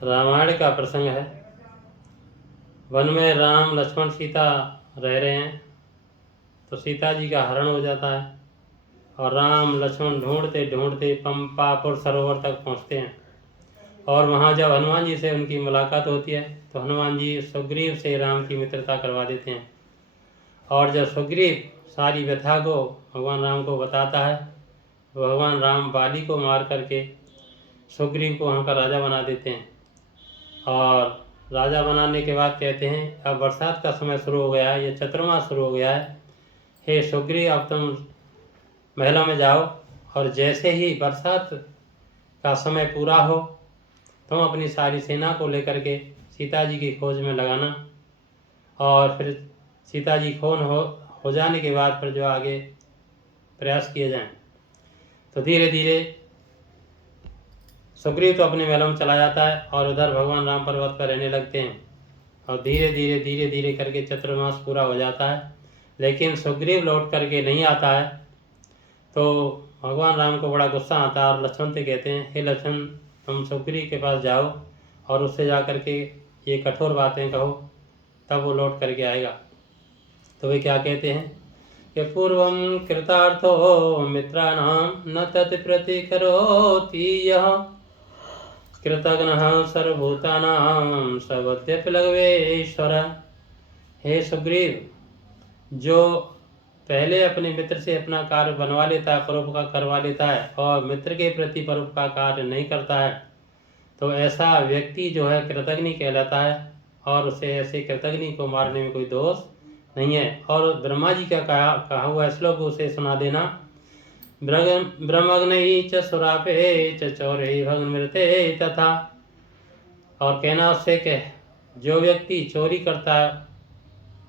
रामायण का प्रसंग है। वन में राम लक्ष्मण सीता रह रहे हैं तो सीता जी का हरण हो जाता है और राम लक्ष्मण ढूंढते ढूंढते पंपापुर सरोवर तक पहुंचते हैं। और वहां जब हनुमान जी से उनकी मुलाकात होती है तो हनुमान जी सुग्रीव से राम की मित्रता करवा देते हैं। और जब सुग्रीव सारी व्यथा को भगवान राम को बताता है तो भगवान राम बाली को मार करके सुग्रीव को वहाँ का राजा बना देते हैं। और राजा बनाने के बाद कहते हैं अब बरसात का समय शुरू हो गया है, ये चतुर्मास शुरू हो गया है, हे सुग्रीव अब तुम महलों में जाओ और जैसे ही बरसात का समय पूरा हो तुम अपनी सारी सेना को लेकर के सीता जी की खोज में लगाना। और फिर सीता जी खोन हो जाने के बाद फिर जो आगे प्रयास किए जाएं। तो धीरे धीरे सुग्रीव तो अपने महलों में चला जाता है और उधर भगवान राम पर्वत पर रहने लगते हैं। और धीरे धीरे करके चतुर्मास पूरा हो जाता है, लेकिन सुग्रीव लौट करके नहीं आता है। तो भगवान राम को बड़ा गुस्सा आता है और लक्ष्मण से कहते हैं हे लक्ष्मण तुम सुग्रीव के पास जाओ और उससे जा कर के ये कठोर बातें कहो, तब वो लौट करके आएगा। तो वे क्या कहते हैं कि पूर्वं कृतार्थो मित्राणां न तत्प्रतिकरोति यः कृतघ्नः सर्वभूतानां सवद्यपि लघ्वेश्वर। हे सुग्रीव, जो पहले अपने मित्र से अपना कार्य बनवा लेता है, परोपकार करवा लेता है और मित्र के प्रति परोपकार कार्य नहीं करता है, तो ऐसा व्यक्ति जो है कृतघ्नि कहलाता है और उसे ऐसे कृतघ्नि को मारने में कोई दोष नहीं है। और ब्रह्मा जी का कहा हुआ श्लोक उसे सुना देना। ब्रह्मग्नि च सुरापे च चौरे भग्नमृते तथा। और कहना उससे कि जो व्यक्ति चोरी करता है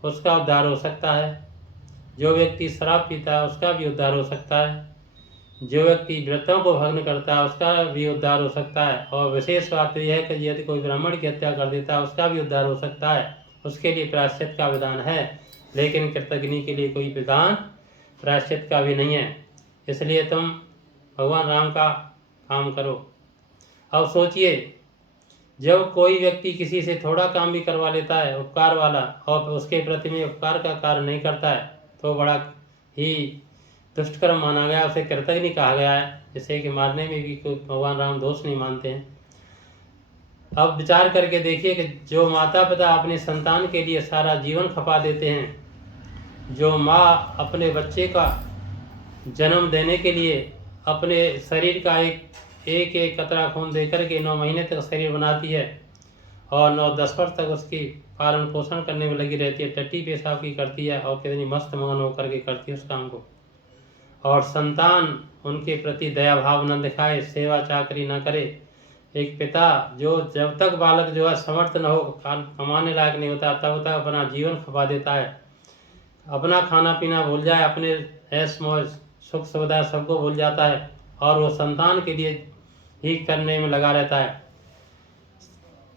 उसका उद्धार हो सकता है, जो व्यक्ति शराब पीता है उसका भी उद्धार हो सकता है, जो व्यक्ति व्रतों को भग्न करता है उसका भी उद्धार हो सकता है। और विशेष बात यह है कि यदि कोई ब्राह्मण की हत्या कर देता है उसका भी उद्धार हो सकता है, उसके लिए प्रायश्चित का विधान है, लेकिन कृतघ्नि के लिए कोई विधान प्रायश्चित का भी नहीं है। इसलिए तुम भगवान राम का काम करो। अब सोचिए, जब कोई व्यक्ति किसी से थोड़ा काम भी करवा लेता है उपकार वाला और उसके प्रति में उपकार का कार्य नहीं करता है तो बड़ा ही दुष्टकर्म माना गया, उसे कृतघ्नि कहा गया है, जिससे कि मारने में भी कोई भगवान राम दोष नहीं मानते हैं। अब विचार करके देखिए कि जो माता पिता अपने संतान के लिए सारा जीवन खपा देते हैं, जो माँ अपने बच्चे का जन्म देने के लिए अपने शरीर का एक एक कतरा खून देकर के 9 महीने तक शरीर बनाती है और 9-10 वर्ष तक उसकी पालन पोषण करने में लगी रहती है, टट्टी पेशाब की करती है और कितनी मस्त मगन होकर के करती है उस काम को। और संतान उनके प्रति दया भाव न दिखाए, सेवा चाकरी न करे। एक पिता जो जब तक बालक जो है समर्थ न हो, कमाने लायक नहीं होता, तब तक अपना जीवन खपा देता है, अपना खाना पीना भूल जाए, अपने ऐश मौज सुख सुविधा सबको भूल जाता है और वो संतान के लिए ही करने में लगा रहता है।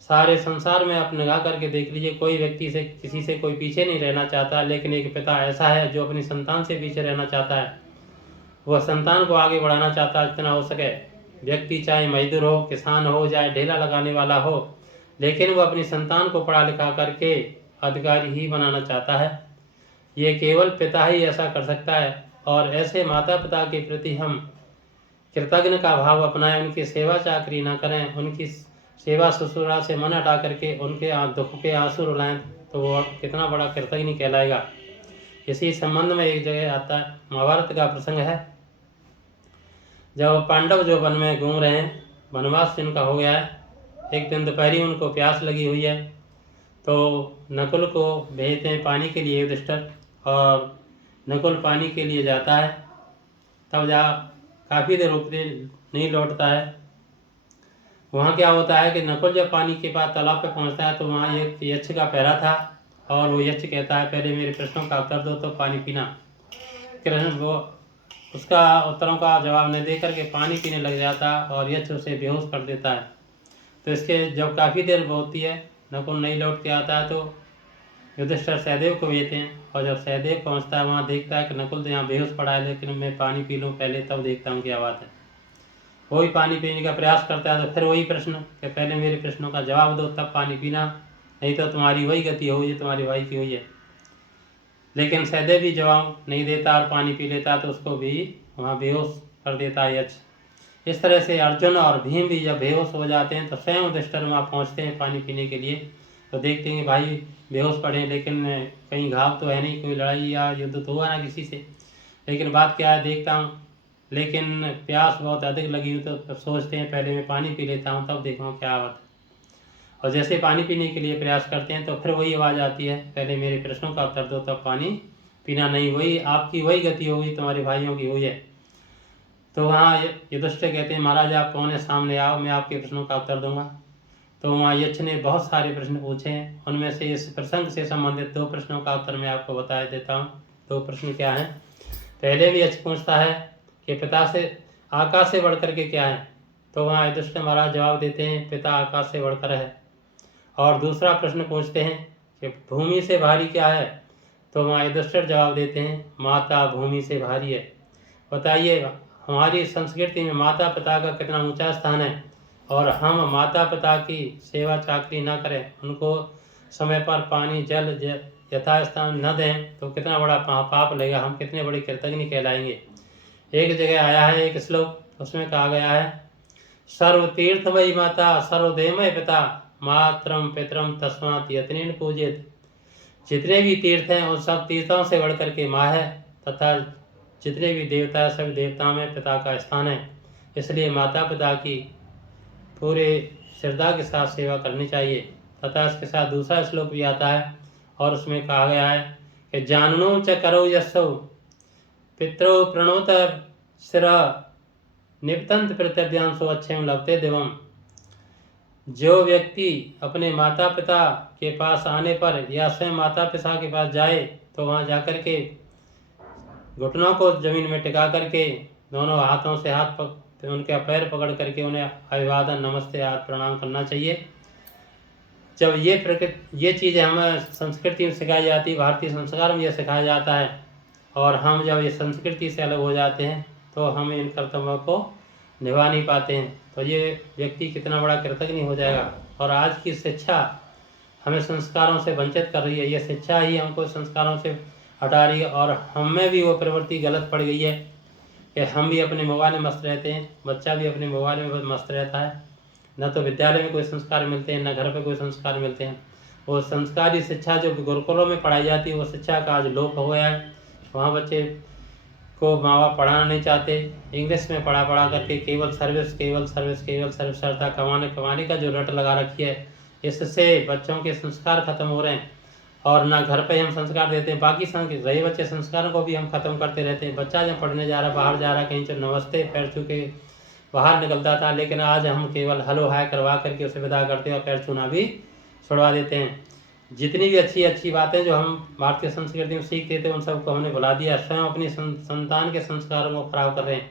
सारे संसार में आप निगाह करके देख लीजिए, कोई व्यक्ति से किसी से कोई पीछे नहीं रहना चाहता, लेकिन एक पिता ऐसा है जो अपनी संतान से पीछे रहना चाहता है। वह संतान को आगे बढ़ाना चाहता है जितना हो सके। व्यक्ति चाहे मजदूर हो, किसान हो, चाहे ढेला लगाने वाला हो, लेकिन वह अपनी संतान को पढ़ा लिखा करके अधिकारी ही बनाना चाहता है। ये केवल पिता ही ऐसा कर सकता है। और ऐसे माता पिता के प्रति हम कृतज्ञ का भाव अपनाएं, उनकी सेवा चाकरी ना करें, उनकी सेवा ससुराल से मन हटा करके उनके दुख के आंसू रुलाएं, तो वो कितना बड़ा कृतज्ञ कहलाएगा। इसी संबंध में एक जगह आता है, महाभारत का प्रसंग है। जब पांडव जो वन में घूम रहे हैं, वनवास जिनका हो गया है, एक दिन दोपहरी उनको प्यास लगी हुई है, तो नकुल को भेजते हैं पानी के लिए युधिष्ठिर, और नकुल पानी के लिए जाता है। तब काफ़ी देर रुकते नहीं लौटता है। वहाँ क्या होता है कि नकुल जब पानी के पास तालाब पे पहुँचता है तो वहाँ एक यक्ष का पहरा था और वो यक्ष कहता है पहले मेरे प्रश्नों का उत्तर दो तो पानी पीना। कृष्ण वो उसका उत्तरों का जवाब नहीं दे करके पानी पीने लग जाता और यक्ष उसे बेहोश कर देता है। तो इसके जब काफ़ी देर होती है, नकुल नहीं लौट के आता है, तो युधिष्ठिर सहदेव को भेजते हैं। और जब सहदेव पहुंचता है वहाँ देखता है कि नकुल तो यहाँ बेहोश पड़ा है, लेकिन मैं पानी पी लूँ पहले तब देखता हूँ क्या बात है। वो भी पानी पीने का प्रयास करता है तो फिर वही प्रश्न कि पहले मेरे प्रश्नों का जवाब दो तब पानी पीना, नहीं तो तुम्हारी वही गति हुई है तुम्हारी भाई की हुई है। लेकिन सहदेव भी जवाब नहीं देता और पानी पी लेता तो उसको भी वहाँ बेहोश कर देता है यक्ष। इस तरह से अर्जुन और भीम भी जब बेहोश हो जाते हैं तो स्वयं युधिष्ठिर वहाँ पहुँचते हैं पानी पीने के लिए। तो देखते हैं कि भाई बेहोश पड़े, लेकिन कहीं घाव तो है नहीं, कोई लड़ाई या युद्ध तो हुआ ना किसी से। लेकिन बात क्या है, देखता हूँ, लेकिन प्यास बहुत अधिक लगी हुई तो सोचते हैं पहले मैं पानी पी लेता हूँ तब देखूँ क्या बात। और जैसे पानी पीने के लिए प्रयास करते हैं तो फिर वही आवाज़ आती है, पहले मेरे प्रश्नों का उत्तर दो तब पानी पीना, नहीं वही आपकी वही गति होगी तुम्हारे भाइयों की हुई है। तो वहाँ युधिष्ठिर कहते हैं महाराज आप कौन है, सामने आओ, मैं आपके प्रश्नों का उत्तर दूंगा। तो वहाँ यक्ष ने बहुत सारे प्रश्न पूछे हैं, उनमें से इस प्रसंग से संबंधित 2 प्रश्नों का उत्तर मैं आपको बता देता हूँ। 2 प्रश्न क्या हैं। पहले भी यक्ष पूछता है कि पिता से आकाश से बढ़कर के क्या है, तो वहाँ युधिष्ठिर महाराज जवाब देते हैं पिता आकाश से बढ़कर है। और दूसरा प्रश्न पूछते हैं कि भूमि से भारी क्या है, तो वहाँ युधिष्ठिर जवाब देते हैं माता भूमि से भारी है। बताइए हमारी संस्कृति में माता पिता का कितना ऊंचा स्थान है, और हम माता पिता की सेवा चाकरी ना करें, उनको समय पर पानी जल यथास्थान न दें तो कितना बड़ा पाप लगेगा, हम कितने बड़े कृतज्ञ कहलाएंगे। एक जगह आया है एक श्लोक, उसमें कहा गया है सर्वतीर्थमयी माता सर्वदेवमय पिता मातरम पितरम तस्मात् यत्नेन पूजित। जितने भी तीर्थ हैं उन सब तीर्थों से बढ़ करके माँ है, तथा जितने भी देवता है सभी देवताओं में पिता का स्थान है, इसलिए माता पिता की पूरे श्रद्धा के साथ सेवा करनी चाहिए। तथा इसके साथ दूसरा श्लोक भी आता है और उसमें कहा गया है कि जाननो च करो यस्सो पितरो प्रणोत शिर निपतंत पृथ्व्यांशो अच्छेम लभते देवम। जो व्यक्ति अपने माता पिता के पास आने पर या स्वयं माता पिता के पास जाए तो वहाँ जाकर के घुटनों को जमीन में टिका करके दोनों हाथों से उनके पैर पकड़ करके उन्हें अभिवादन नमस्ते हाथ प्रणाम करना चाहिए। जब ये चीज़ें हमें संस्कृति में सिखाई जाती है, भारतीय संस्कार में यह सिखाया जाता है, और हम जब ये संस्कृति से अलग हो जाते हैं तो हम इन कर्तव्यों को निभा नहीं पाते हैं, तो ये व्यक्ति कितना बड़ा कृतज्ञ हो जाएगा। और आज की शिक्षा हमें संस्कारों से वंचित कर रही है, ये शिक्षा ही हमको संस्कारों से हटा रही है, और हम में भी वो प्रवृत्ति गलत पड़ गई है कि हम भी अपने मोबाइल में मस्त रहते हैं, बच्चा भी अपने मोबाइल में मस्त रहता है। न तो विद्यालय में कोई संस्कार मिलते हैं, न घर पे कोई संस्कार मिलते हैं। वो संस्कारी शिक्षा जो गुरुकुलों में पढ़ाई जाती है वो शिक्षा का आज लोप हो गया है। वहाँ बच्चे को माँ बाप पढ़ाना नहीं चाहते, इंग्लिश में पढ़ा करके केवल सर्विस करता कमाने का जो रट लगा रखी है, इससे बच्चों के संस्कार खत्म हो रहे हैं। और ना घर पे हम संस्कार देते हैं, बाकी रहे बच्चे संस्कारों को भी हम खत्म करते रहते हैं। बच्चा जब पढ़ने जा रहा है, बाहर जा रहा है, कहीं से नमस्ते पैर छू के बाहर निकलता था, लेकिन आज हम केवल हलो हाय करवा करके उसे विदा करते हैं और पैर छूना भी छुड़वा देते हैं। जितनी भी अच्छी बातें जो हम भारतीय संस्कृति में सीखते थे उन सबको हमने भुला दिया, स्वयं अपनी संतान के संस्कारों को खराब कर रहे हैं।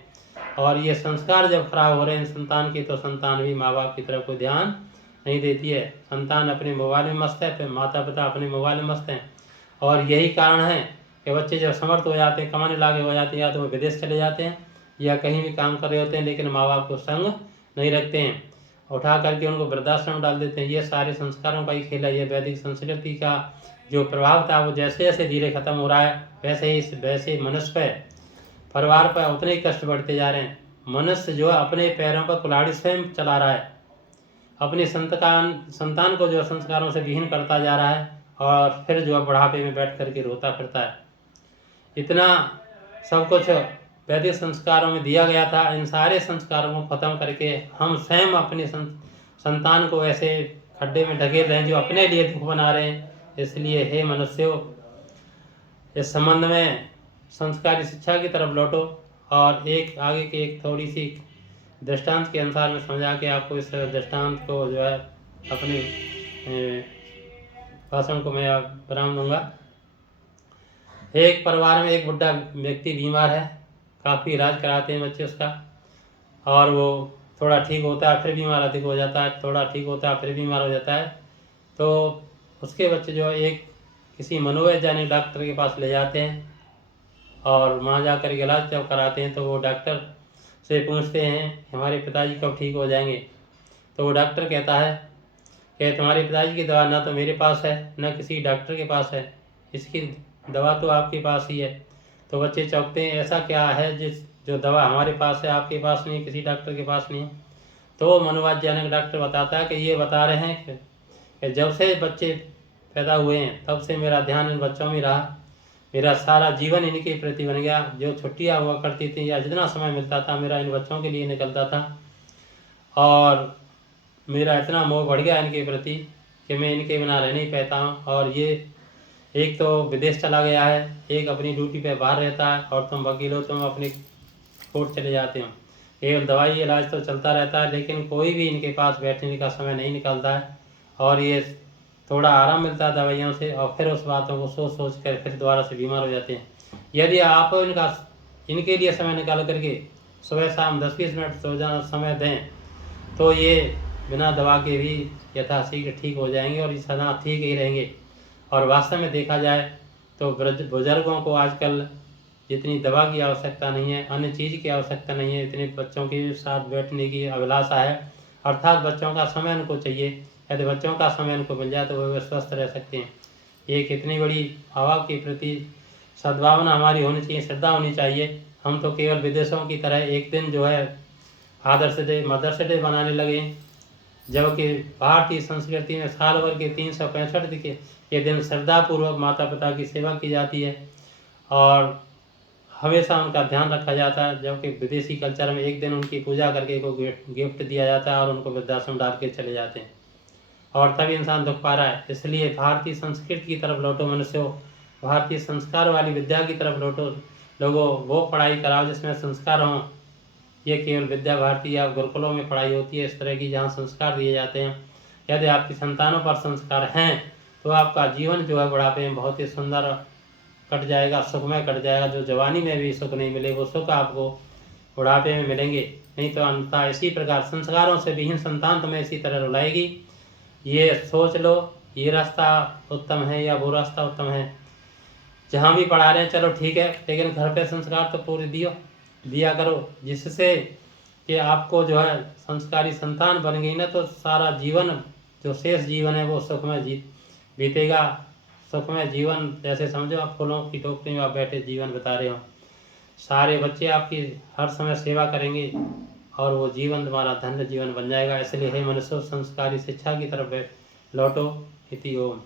और ये संस्कार जब खराब हो रहे हैं संतान की, तो संतान भी माँ बाप की तरफ कोई ध्यान नहीं देती है। संतान अपने मोबाइल में मस्त है, फिर माता पिता अपने मोबाइल में मस्त हैं। और यही कारण है कि बच्चे जब समर्थ हो जाते हैं, कमाने लायक हो जाते हैं, या तो वो विदेश चले जाते हैं या कहीं भी काम कर रहे होते हैं, लेकिन माँ बाप को संग नहीं रखते हैं, उठा करके उनको वृद्धाश्रम डाल देते हैं। ये सारे संस्कारों का ही खेल है। ये वैदिक संस्कृति का जो प्रभाव था वो जैसे जैसे धीरे खत्म हो रहा है, वैसे मनुष्य पर परिवार पर उतने ही कष्ट बढ़ते जा रहे हैं। मनुष्य जो अपने पैरों पर कुल्हाड़ी स्वयं चला रहा है, अपनी संतान को जो संस्कारों से विहीन करता जा रहा है, और फिर जो बुढ़ापे में बैठ करके रोता फिरता है। इतना सब कुछ वैदिक संस्कारों में दिया गया था, इन सारे संस्कारों को खत्म करके हम स्वयं अपनी संतान को ऐसे खड्डे में ढकेल रहे हैं जो अपने लिए दुख बना रहे हैं। इसलिए हे मनुष्यों, इस संबंध में संस्कारी शिक्षा की तरफ लौटो, और आगे की एक थोड़ी सी दृष्टांत के अनुसार में समझा के आपको इस दृष्टांत को जो है अपने भाषण को मैं विराम दूंगा। एक परिवार में एक बुढ़ा व्यक्ति बीमार है, काफ़ी इलाज कराते हैं बच्चे उसका, और वो थोड़ा ठीक होता है फिर बीमार अधिक हो जाता है, थोड़ा ठीक होता है फिर बीमार हो जाता है। तो उसके बच्चे जो एक किसी मनोवैज्ञानिक डॉक्टर के पास ले जाते हैं, और वहाँ जा कर इलाज जब कराते हैं तो वो डॉक्टर से पूछते हैं हमारे पिताजी कब ठीक हो जाएंगे, तो वो डॉक्टर कहता है कि तुम्हारे पिताजी की दवा ना तो मेरे पास है न किसी डॉक्टर के पास है, इसकी दवा तो आपके पास ही है। तो बच्चे चौंकते हैं, ऐसा क्या है जो दवा हमारे पास है आपके पास नहीं, किसी डॉक्टर के पास नहीं है। तो मनोवैज्ञानिक डॉक्टर बताता है कि ये बता रहे हैं कि जब से बच्चे पैदा हुए हैं तब से मेरा ध्यान इन बच्चों में रहा, मेरा सारा जीवन इनके प्रति बन गया। जो छुट्टियाँ हुआ करती थी या जितना समय मिलता था मेरा इन बच्चों के लिए निकलता था, और मेरा इतना मोह बढ़ गया इनके प्रति कि मैं इनके बिना रह नहीं पाता हूँ। और ये एक तो विदेश चला गया है, एक अपनी ड्यूटी पे बाहर रहता है, और तुम वकील हो, तुम अपने कोर्ट चले जाते हो। केवल दवाई इलाज तो चलता रहता है, लेकिन कोई भी इनके पास बैठने का समय नहीं निकलता है। और ये थोड़ा आराम मिलता है दवाइयों से, और फिर उस बातों को सोच सोच कर फिर दोबारा से बीमार हो जाते हैं। यदि आप इनके लिए समय निकाल करके सुबह शाम 10-20 मिनट रोजाना समय दें तो ये बिना दवा के भी यथाशीघ्र ठीक हो जाएंगे और सदा ठीक ही रहेंगे। और वास्तव में देखा जाए तो बुजुर्गों को आजकल जितनी दवा की आवश्यकता नहीं है, अन्य चीज़ की आवश्यकता नहीं है, इतने बच्चों के साथ बैठने की अभिलाषा है, अर्थात बच्चों का समय उनको चाहिए। यदि बच्चों का समय उनको मिल जाए तो वे स्वस्थ रह सकते हैं। ये कितनी बड़ी हवा के प्रति सद्भावना हमारी होनी चाहिए, श्रद्धा होनी चाहिए। हम तो केवल विदेशों की तरह एक दिन जो है फादर्स डे, मदर्स डे बनाने लगे, जबकि भारतीय संस्कृति में साल भर के 365 के दिन श्रद्धापूर्वक माता पिता की सेवा की जाती है और हमेशा उनका ध्यान रखा जाता है। जबकि विदेशी कल्चर में एक दिन उनकी पूजा करके को गिफ्ट दिया जाता है और उनको वृद्धाश्रम डाल के चले जाते हैं, और तभी इंसान दुख पा रहा है। इसलिए भारतीय संस्कृति की तरफ लौटो मनुष्यों, भारतीय संस्कार वाली विद्या की तरफ लौटो लोगों, वो पढ़ाई कराओ जिसमें संस्कार हों। ये केवल विद्या भारती या गुरुकुलों में पढ़ाई होती है इस तरह की, जहाँ संस्कार दिए जाते हैं। यदि आपकी संतानों पर संस्कार हैं तो आपका जीवन जो है बुढ़ापे में बहुत ही सुंदर कट जाएगा, सुखमय कट जाएगा। जो जवानी में भी सुख नहीं मिले वो सुख आपको बुढ़ापे में मिलेंगे। नहीं तो अंततः इसी प्रकार संस्कारों से विहीन संतान तुम्हें इसी तरह रुलाएगी। ये सोच लो, ये रास्ता उत्तम है या वो रास्ता उत्तम है। जहाँ भी पढ़ा रहे हैं चलो ठीक है, लेकिन घर पे संस्कार तो पूरे दिया करो, जिससे कि आपको जो है संस्कारी संतान बन गई ना तो सारा जीवन जो शेष जीवन है वो सुखमय बीतेगा। सुखमय जीवन जैसे समझो आप फूलों की टोकरी में आप बैठे जीवन बिता रहे हो, सारे बच्चे आपकी हर समय सेवा करेंगे और वो जीवन तुम्हारा धन्य जीवन बन जाएगा। इसलिए हे मनुष्य संस्कारी शिक्षा की तरफ लौटो। इति ओम।